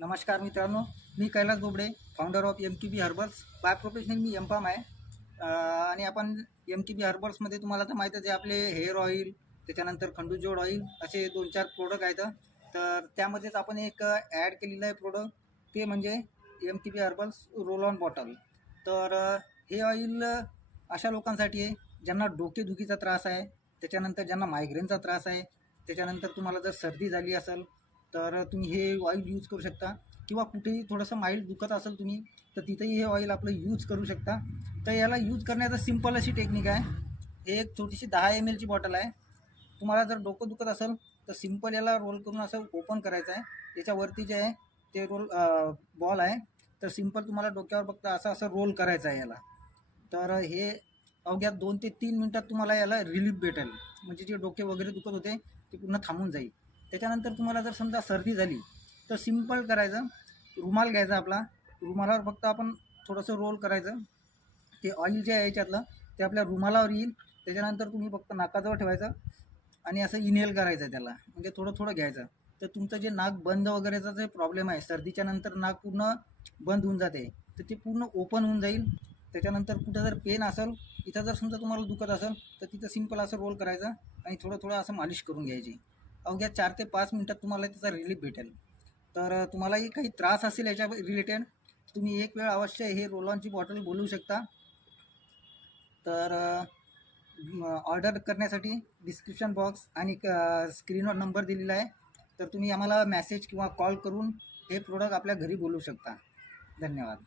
नमस्कार मित्रांनो, मी Kailas Bobde, founder of MTB herbals. By professional मी एम-फार्म आहे. आणि आपण MTB हर्बल्समध्ये तुम्हाला तर माहीतच आहे, आपले हेअर ऑइल, त्याच्यानंतर खंडूजोड ऑइल असे 2-4 प्रोडक्ट आहेत. तर त्यामध्येच आपण एक ॲड केलेलं आहे प्रोडक्ट, ते म्हणजे MTB herbals roll on bottle. तर हे ऑइल अशा लोकांसाठी आहे ज्यांना डोकेदुखीचा त्रास आहे, त्याच्यानंतर ज्यांना मायग्रेनचा त्रास आहे, त्याच्यानंतर तुम्हाला जर सर्दी झाली असेल तर तुम्ही हे ऑइल यूज करू शकता. किंवा कुठेही थोडंसं माइल्ड दुखत असेल तुम्ही, तर तिथेही हे ऑइल आपलं यूज करू शकता. तर याला यूज करण्याचं सिम्पल अशी टेक्निक आहे. हे एक छोटीशी 10 ml ची बॉटल आहे. तुम्हाला जर डोकं दुखत असेल तर सिम्पल याला रोल करून असं ओपन करायचं आहे. याच्यावरती जे आहे ते बॉल आहे. तर सिम्पल तुम्हाला डोक्यावर फक्त असं असं रोल करायचं आहे याला. तर हे अवघ्या 2 ते 3 मिनटात तुम्हाला याला रिलीफ भेटेल. म्हणजे जे डोके वगैरे दुखत होते ते पूर्ण थांबून जाईल. त्याच्यानंतर तुम्हाला जर समजा सर्दी झाली तर सिम्पल करायचं, रुमाल घ्यायचा आपला, रुमालावर फक्त आपण थोडंसं रोल करायचं. ते ऑइल जे आहे याच्यातलं ते आपल्या रुमालावर येईल. त्याच्यानंतर तुम्ही फक्त नाकाजवळ ठेवायचं आणि असं इनहेल करायचं त्याला, म्हणजे थोडं थोडं घ्यायचं. तर तुमचं जे नाक बंद वगैरेचा जे प्रॉब्लेम आहे, सर्दीच्या नंतर नाक पूर्ण बंद होऊन जाते, तर ते पूर्ण ओपन होऊन जाईल. त्याच्यानंतर कुठं जर पेन असेल, इथं जर समजा तुम्हाला दुखत असेल तर तिथं सिम्पल असं रोल करायचं आणि थोडं थोडं असं मालिश करून घ्यायची. अवघ्या 4 ते 5 मिनटात तुम्हाला त्याचा रिलीफ भेटेल. तर तुम्हालाही काही त्रास असेल याच्या रिलेटेड, तुम्ही एक वेळ अवश्य हे रोल ऑनची बॉटल बोलवू शकता. तर ऑर्डर करण्यासाठी डिस्क्रिप्शन बॉक्स आणि स्क्रीनवर नंबर दिलेला आहे. तर तुम्ही आम्हाला मेसेज किंवा कॉल करून हे प्रोडक्ट आपल्या घरी बोलवू शकता. धन्यवाद.